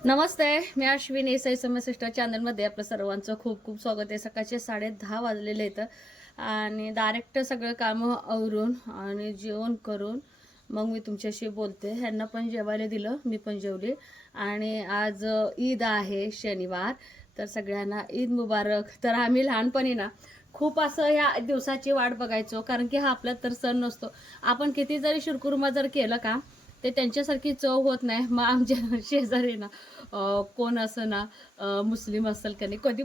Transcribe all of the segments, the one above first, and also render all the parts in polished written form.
नमस्ते, मी अश्विनी सई समशिष्ट चॅनलमध्ये आपलं सर्वांचं खूप खूप स्वागत आहे। सकाळचे 10:30 वाजलेले आहेत आणि डायरेक्ट सगळं कामं आवरून आणि जेवण करून मग मी तुमच्याशी बोलते। ह्यांना पण जेवायला दिलं, मी पण जेवली आणि आज ईद आहे, शनिवार। तर सगळ्यांना ईद मुबारक। तर आम्ही लहानपणी ना खूप असं ह्या दिवसाची वाट बघायचो, कारण की हा आपला तर सण नसतो। आपण किती जरी शिरकुर्मा जर केलं का ते त्यांच्यासारखी चव होत नाही। मग आमच्या शेजारी ना कोण असं ना मुस्लिम असेल का नाही, कधी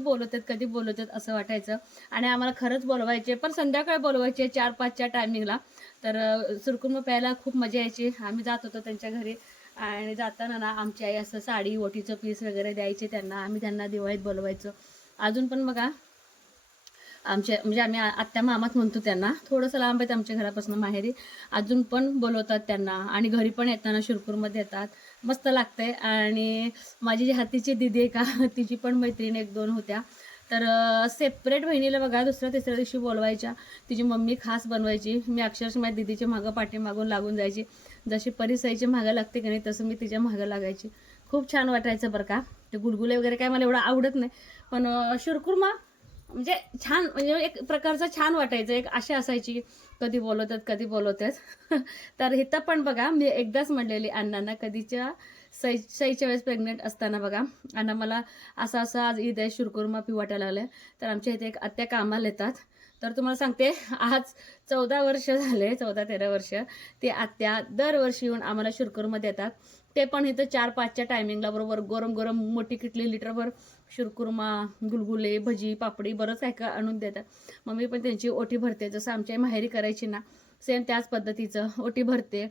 बोलवतात असं वाटायचं। आणि आम्हाला खरंच बोलवायचे, पण संध्याकाळी बोलवायचे 4-5च्या टायमिंगला। तर सुरकुर्मा प्यायला खूप मजा यायची। आम्ही जात होतो त्यांच्या घरी आणि जाताना ना आमची आई असं साडी ओटीचं पीस वगैरे द्यायचे त्यांना, आम्ही त्यांना दिवाळीत बोलवायचो। अजून पण बघा आमच्या म्हणजे आम्ही आत्या मामाच म्हणतो त्यांना, थोडंसं लांब आहेत आमच्या घरापासून माहेरी, अजून पण बोलवतात त्यांना आणि घरी पण येताना शिरपूरमध्ये येतात, मस्त लागतंय। आणि माझी जी हातीची दिदी आहे का तिची पण मैत्रीण 1-2 होत्या, तर सेपरेट बहिणीला बघा दुसऱ्या तिसऱ्या दिवशी बोलवायच्या। तिची मम्मी खास बनवायची, मी अक्षरशः माझ्या दिदीच्या मागं पाठीमागून लागून जायची। जशी परिसाईची मागं लागते की नाही तसं मी तिच्या मागं लागायची। खूप छान वाटायचं बरं का। ते गुलगुले वगैरे काय मला एवढं आवडत नाही, पण शिरकुर्मा म्हणजे छान, म्हणजे एक प्रकारचं छान वाटायचं। एक आशा असायची की कधी बोलवतात तर इथं पण बघा मी एकदाच म्हणलेली अण्णांना, कधीच्या सईच्या वेळेस प्रेग्नेंट असताना बघा, अण्णा मला असं असं आज ईद आहे, शिरकुर्मा पिऊ वाटायला लागले। तर आमच्या इथे एक आत्या कामाला येतात, तर तुम्हाला सांगते आज 14 वर्ष झाले, 14-13 वर्ष ते आत्या दरवर्षी येऊन आम्हाला शिरकुर्मा देतात। ते पण इथं 4-5च्या टायमिंगला बरोबर गरम गरम मोठी किटली लिटरभर शिरकुर्मा, गुलगुले, भजी, पापडी बरंच काय काय आणून देतात। मम्मी पण त्यांची ओटी भरते, जसं आमच्या माहेरी करायची ना सेम त्याच पद्धतीचं ओटी भरते।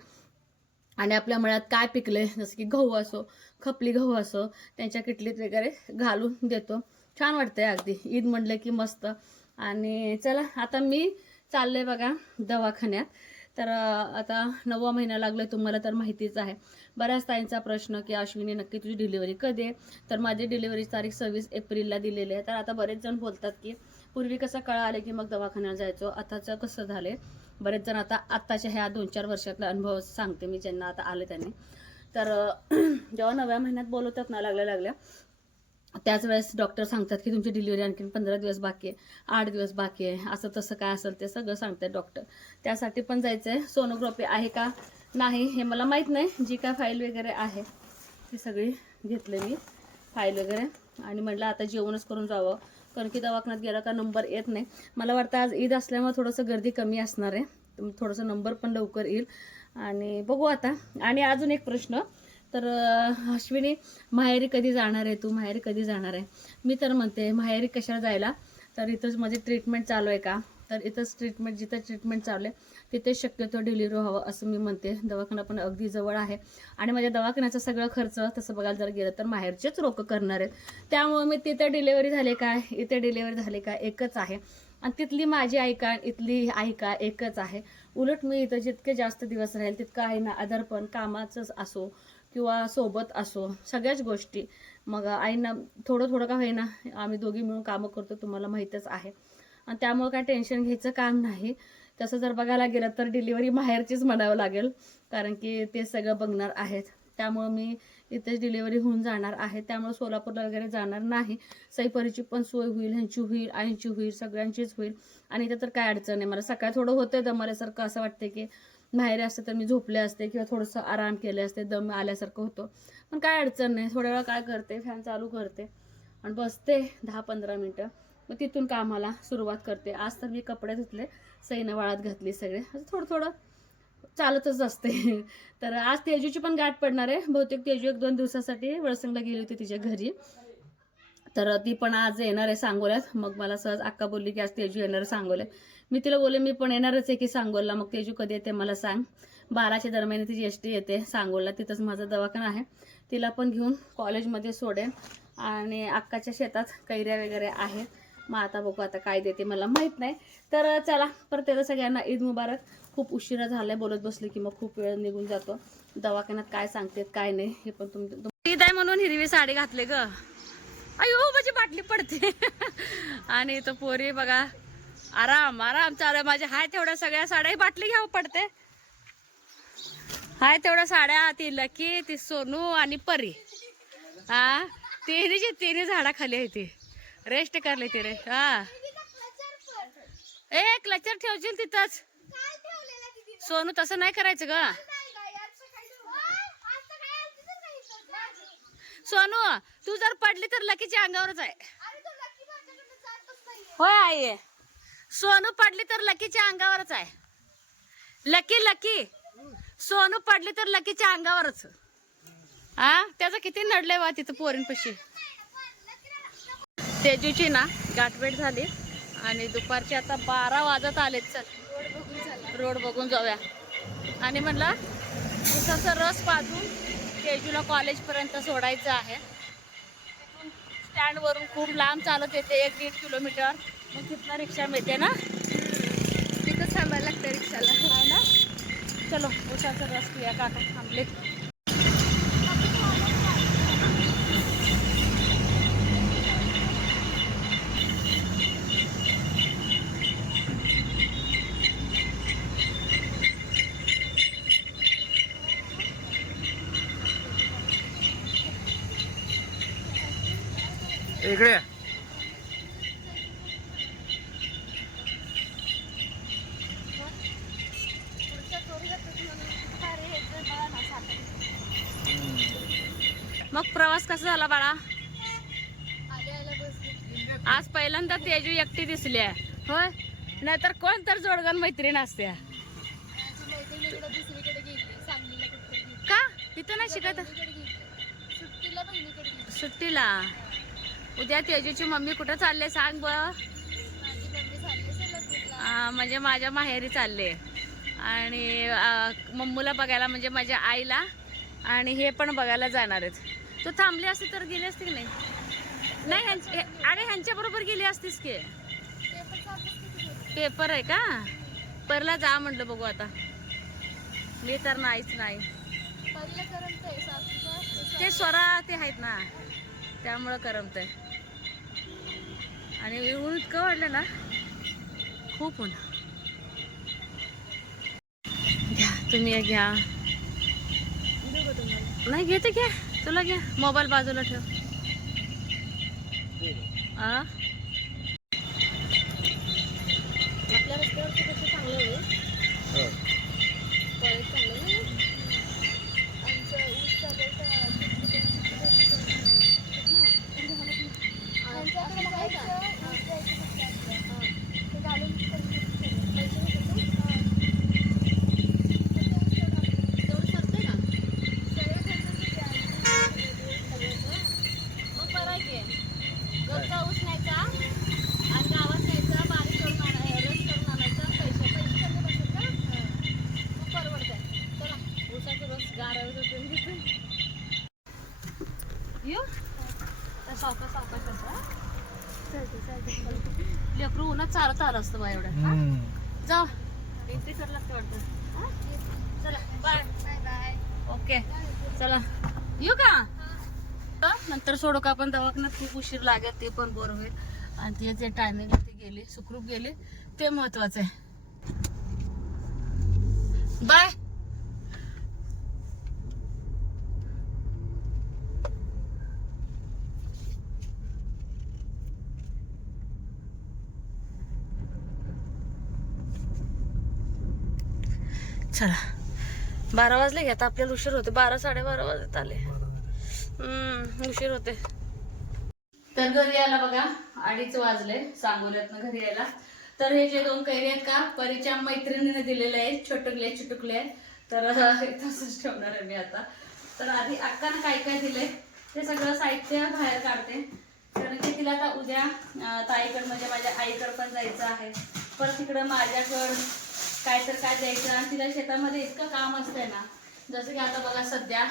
आणि आपल्या मळ्यात काय पिकले, जसं की गहू असो, खपली गहू असो, त्यांच्या किटलीत वगैरे घालून देतो। छान वाटतंय अगदी ईद म्हणलं की मस्त। आणि चला आता मी चालले बघा दवाखान्यात। तर आता 9वा महिना लागलाय, तुम्हाला तर माहितीच आहे। बऱ्याच ताईंचा प्रश्न की अश्विनी नक्की तुझी डिलिव्हरी कधी आहे? तर माझी डिलिव्हरी तारीख 26 एप्रिलला दिलेली आहे। तर आता बरेच जण बोलतात की पूर्वी कसं कळालं की मग दवाखान्यात जायचो, आताचं कसं झालंय। बरेच जण आता आत्ताच्या ह्या 2-4 वर्षातला अनुभव सांगते मी, ज्यांना आता आले त्यांनी। तर जेव्हा 9व्या महिन्यात बोलवतात ना लागल्या त्याच वेळेस डॉक्टर सांगतात की तुमची डिलिव्हरी आणखी 15 दिवस बाकी आहे, 8 दिवस बाकी आहे, असं तसं काय असेल ते सगळं सांगतात डॉक्टर। त्यासाठी पण जायचं आहे। सोनोग्राफी आहे का नाही हे मला माहीत नाही, जी काय फाईल वगैरे आहे ती सगळी घेतली मी फाईल वगैरे, आणि म्हटलं आता जेवणच करून जावं, कारण की दवाखान्यात गेला का नंबर येत नाही। मला वाटतं आज ईद असल्यामुळे थोडंसं गर्दी कमी असणार आहे, थोडंसं नंबर पण लवकर येईल आणि बघू आता। आणि अजून एक प्रश्न, तर अश्विनी माहेरी कधी जाणार आहे तू, माहेरी कधी जाणार आहे? मी तर म्हणते माहेरी कशाला जायला, तर इथंच माझी ट्रीटमेंट चालू आहे का, तर इथंच ट्रीटमेंट, जिथं ट्रीटमेंट चालू आहे तिथेच शक्यतो डिलिव्हरी व्हावं असं मी म्हणते। दवाखाना पण अगदी जवळ आहे आणि माझ्या दवाखान्याचा सगळा खर्च तसं बघायला जर गेलं तर माहेरचेच लोक करणार आहेत। त्यामुळे मी तिथे डिलिव्हरी झाली काय इथे डिलिव्हरी झाली काय एकच आहे, आणि तिथली माझी आई का इथली आई का एकच आहे। उलट मी इथं जितके जास्त दिवस राहील तितकं आहे ना आधारपण कामाचंच असो किंवा सोबत असो, सगळ्याच गोष्टी मग आईना थोडं थोडं का होईना आम्ही दोघी मिळून कामं करतो, तुम्हाला माहीतच आहे। आणि त्यामुळे काय टेन्शन घ्यायचं काम नाही। तसं जर बघायला गेलं तर डिलिव्हरी माहेरचीच म्हणावं लागेल, कारण की ते सगळं बघणार आहेत। त्यामुळे मी इथेच डिलिव्हरी होऊन जाणार आहे, त्यामुळे सोलापूरला वगैरे जाणार नाही। सईपरीची पण सोय होईल, ह्यांची होईल, आईंची होईल, सगळ्यांचीच होईल। आणि इथं तर काय अडचण नाही। मला सकाळ थोडं होतं दमल्यासारखं, असं वाटतं की बाहेर असते तर मी झोपले असते किंवा थोडंसं आराम केले असते, दम आल्यासारखं होतं, पण काय अडचण नाही। थोड्या वेळा काय करते, फॅन चालू करते आणि बसते 10-15 मिनटं, मग तिथून कामाला सुरुवात करते। आज तर मी कपडे धुतले, सईनं वाळत घातली सगळे, थोडं थोडं चालतच असते तर आज तेजूची पण गाठ पडणार आहे बहुतेक। तेजू 1-2 दिवसासाठी वळसंगला गेली होती तिच्या घरी, तर ती पण आज येणार आहे सांगोल्यात। मग मला सहज अक्का बोलली की आज तेजू येणार आहे सांगोल्यात। मी तिला बोलले मी पण येणारच आहे की सांगोलला, मग तेजू कधी येते मला सांग। 12च्या दरम्यान तिची एसटी येते सांगोलला, तिथंच माझा दवाखाना आहे, तिला पण घेऊन कॉलेजमध्ये सोडेन। आणि अक्काच्या शेतात कैऱ्या वगैरे आहेत, मग आता बघू आता काय देते मला माहीत नाही। तर चला परत एकदा सगळ्यांना ईद मुबारक। खूप उशिरा झालाय, बोलत बसले की मग खूप वेळ निघून जातो। दवाखान्यात काय सांगतेत काय नाही हे पण ईद आहे म्हणून हिरवी साडी घातली ग, अयो माझी बाटली पडते आणि इथं पोरी बघा आराम आराम चालू आहे। माझ्या हाय तेवढ्या सगळ्या साड्या, बाटली घ्यावं पडते, हाय तेवढ्या साड्या, ती लकी, ती सोनू आणि परी, हा तिन्ही झाडाखाली आहे ते रेस्ट करले ते रे. हा ए क्लचर ठेवशील तिथंच. सोनू तसं नाही करायचं ग. सोनू तू जर पडली तर लकीच्या अंगावरच आहे. होय आई. सोनू पडली तर लकीच्या अंगावरच आहे. लकी सोनू पडली तर लकीच्या अंगावरच. हा त्याचं किती नडलंय वा तिथं पोरींपाशी. तेजूची ना गाठभेट झाली आणि दुपारचे आता 12 वाजत आलेत. चल रोड बघून जाऊया. आणि म्हणलं उसाचा रस पाजून तेजूला कॉलेजपर्यंत सोडायचं आहे. तिथून स्टँडवरून खूप लांब चालत येते 1-1.5 किलोमीटर. मग तिथनं रिक्षा मिळते ना. तिथं थांबायला लागतं रिक्षाला. आहे ना. चलो उसाचा रस पिया. काका थांबले. इकडे मग प्रवास कसा झाला बाळा? आज पहिल्यांदा तेजू एकटी दिसली आहे. होय नाहीतर कोण तर जोडगण मैत्रीण असते. का तिथं नाही शिकत? सुट्टीला. उद्या तेजूची मम्मी कुठं चालले सांग ब. म्हणजे माझ्या माहेरी चालले. आणि मम्मूला बघायला म्हणजे माझ्या आईला. आणि हे पण बघायला जाणार आहेत. तू थांबली असती तर गेली असती की नाही? नाही अरे ह्यांच्या बरोबर गेली असतीस की. पेपर आहे का? परला जा म्हटलं बघू आता. मी तर नाहीच नाही. ते स्वरा ते आहेत ना त्यामुळं करमतंय. आणि ऊन इतकं वाढलं ना खूप ऊन. घ्या तुम्ही घ्या. नाही घेते घ्या. तुला घ्या. मोबाईल बाजूला ठेव. आपल्या रस्त्यावरती कसं चांगलं होईल. कॉलेज चांगलं नाही. आमचं ऊस लेकरू उन्हात चालत आलं असतं बा एवढं. जाऊ एंट्री कर लागतं वाटतं. चला बाय बाय. ओके चला येऊ का? नंतर सोडू का? आपण दवाखान्यात खूप उशीर लागेल ते पण बोर होईल. आणि ते जे टायमिंग ते गेले सुखरूप गेले ते महत्वाचं आहे. बाय. चला 12 वाजले की आता आपल्याला उशीर होते. 12-12:30 वाजत आले. उशीर होते. तर घरी यायला बघा 2:30 वाजले. सांगोल्यातनं घरी यायला. तर हे जे 2 कैरी आहेत का परीच्या मैत्रिणीने दिलेले आहेत. छोटुकले तर तसंच ठेवणार आहे मी आता. तर आधी अक्कानं काय काय दिलंय ते सगळं साहित्य बाहेर काढते. कारण की तिला आता उद्या ताईकडं म्हणजे माझ्या आईकडं पण जायचं आहे. परत तिकडं माझ्याकडं काय द्यायचं. आणि तिला शेतामध्ये इतकं काम असतंय ना. जसं की आता बघा सध्या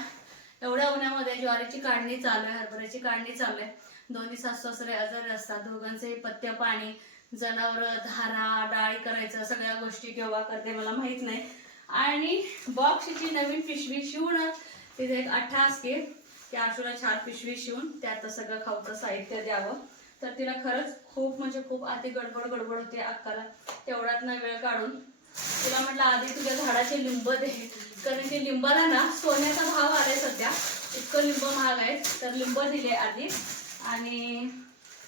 एवढ्या उन्हामध्ये ज्वारीची काढणी चालू आहे. हरभऱ्याची काढणी चालू आहे. दोन्ही सासू-सासरे आजारी असतात. दोघांचंही पथ्य पाणी जनावर धारा डाळी करायचं सगळ्या गोष्टी केव्हा करते मला माहित नाही. आणि बॉक्सची नवीन पिशवी शिवून तिथे एक अठ्ठा असते की आशूला 4 पिशवी शिवून त्यात सगळं खाऊचं साहित्य द्यावं. तर तिला खरंच खूप म्हणजे खूप आधी गडबड होते अक्काला. तेवढ्यात ना वेळ काढून तिला म्हटलं आधी तुझ्या झाडाचे लिंब दे. कारण की लिंबाला ना सोन्याचा भाव आलाय सध्या. इतकं लिंब महाग आहे, तर लिंब दिले आधी. आणि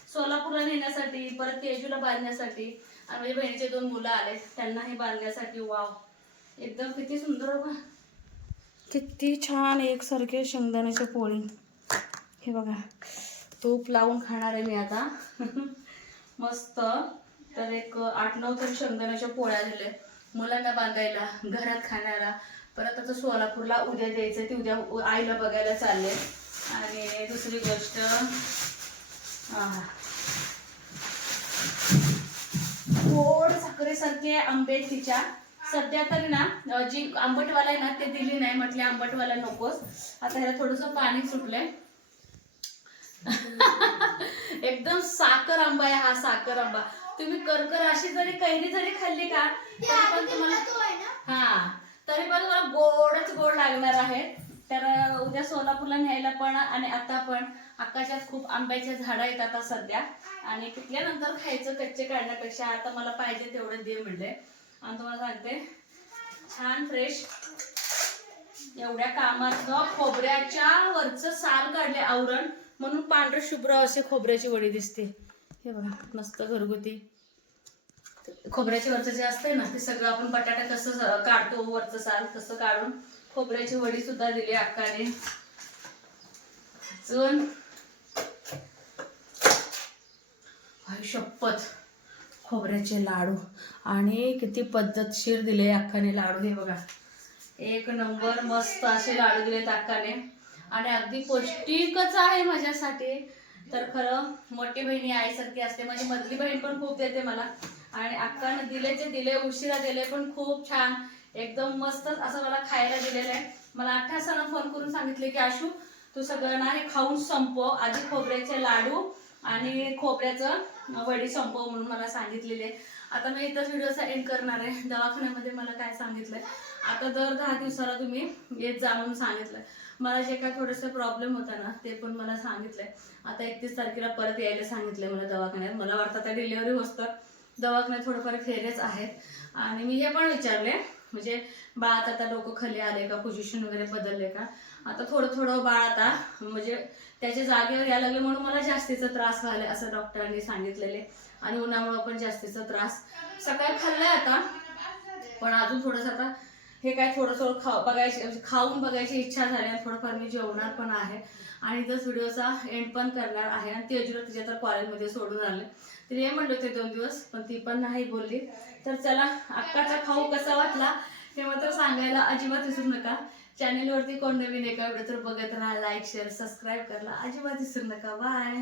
सोलापूरला नेण्यासाठी, परत तेजूला बांधण्यासाठी, आणि माझ्या बहिणीचे 2 मुलं आले त्यांनाही बांधण्यासाठी. वाव, एकदम किती सुंदर बघा, किती छान एकसारखे शेंगदाण्याच्या पोळी. हे बघा, तूप लावून खाणार आहे मी आता. मस्त. तर एक 8-9 तरी शेंगदाण्याच्या पोळ्या दिल्या मुलांना बांधायला, घरात खाण्याला. परत आता सोलापूरला उद्या द्यायचं, ती उद्या आईला बघायला चालले. आणि दुसरी गोष्ट, गोड साखरेसारखे आंबे तिच्या. सध्या तरी ना जी आंबटवाला आहे ना ते दिली नाही, म्हटले आंबटवाला नकोस. आता ह्याला थोडंसं पाणी सुटलंय. एकदम साखर आंबा आहे हा, साखर आंबा. तुम्ही करकर अशी जरी कैरी जरी खाल्ली का तरी पण तुम्हाला, हा, तरी पण तुम्हाला गोडच गोड लागणार आहे. तर उद्या सोलापूरला न्यायला पण आणि आता पण अक्काच्यात खूप आंब्याच्या झाडं आहेत आता सध्या. आणि पिकल्यानंतर खायचं कच्चे काढण्यापेक्षा आता मला पाहिजे तेवढं दे म्हणले. आणि तुम्हाला सांगते, छान फ्रेश एवढ्या कामात खोबऱ्याच्या वरचं साल काढले आवरण, म्हणून पांढर शुभ्र असे खोबऱ्याची वडी दिसते. हे बघा, मस्त घरगुती खोबऱ्याच्या वरचं जे असते ना ते सगळं आपण बटाटा कसं काढतो वरचं साल तसं काढून खोबऱ्याची वडी सुद्धा दिली अक्काने. अजून शपथ खोबऱ्याचे लाडू, आणि किती पद्धतशीर दिले अक्काने लाडू. हे बघा, 1 नंबर मस्त असे लाडू दिलेत अक्काने. आणि अगदी पौष्टिकच आहे माझ्यासाठी. तर खरं मोठी बहिणी आईसारखी असते. माझी मधली बहीण पण खूप देते मला, आणि अक्काने दिलेचे दिले, उशिरा दिले पण खूप छान एकदम मस्त असं मला खायला दिलेलं आहे. मला 8 फोन करून सांगितले की आशू तू सगळं ना हे खाऊन संपव, आधी खोबऱ्याचे लाडू आणि खोबऱ्याचं वडी संपव म्हणून मला सांगितलेले. आता मी इथंच व्हिडिओचा एंड करणार आहे. दवाखान्यामध्ये मला काय सांगितलंय, आता दर 10 दिवसाला तुम्ही येत जा म्हणून सांगितलंय. मला जे काय थोडंसं प्रॉब्लेम होता ना ते पण मला सांगितलंय. आता 31 तारखेला परत यायला सांगितलंय मला दवाखान्यात. मला वाटतं आता डिलिव्हरी होतं दवाखान्यात थोडंफार फेरेच आहेत. आणि मी हे पण विचारले, म्हणजे बाळात आता डोकं खाली आले का, पोझिशन वगैरे बदलले का. आता थोडं थोडं बाळ आता म्हणजे त्याच्या जागेवर यायला लागले, म्हणून मला जास्तीचा त्रास व्हायला असं डॉक्टरांनी सांगितलेले. आणि उन्हामुळे पण जास्तीचा त्रास. सकाळी खाल्लाय आता, पण अजून थोडंसं आता हे काय थोडं थोडं बघायची, खाऊन बघायची इच्छा झाली. आणि थोडंफार मी जेवणार पण आहे. आणि इथंच व्हिडिओचा एंड पण करणार आहे. आणि तेजूला तिच्या तर कॉलेजमध्ये सोडून आले. तिने हे म्हणले होते 2 दिवस, पण ती पण नाही बोलली. तर चला, अक्काचा खाऊ कसा वाटला हे मात्र सांगायला अजिबात विसरू नका. चॅनेलवरती कोण नवीन एका व्हिडिओ तर बघत राहा, लाईक शेअर सबस्क्राईब करायला अजिबात विसरू नका. बाय.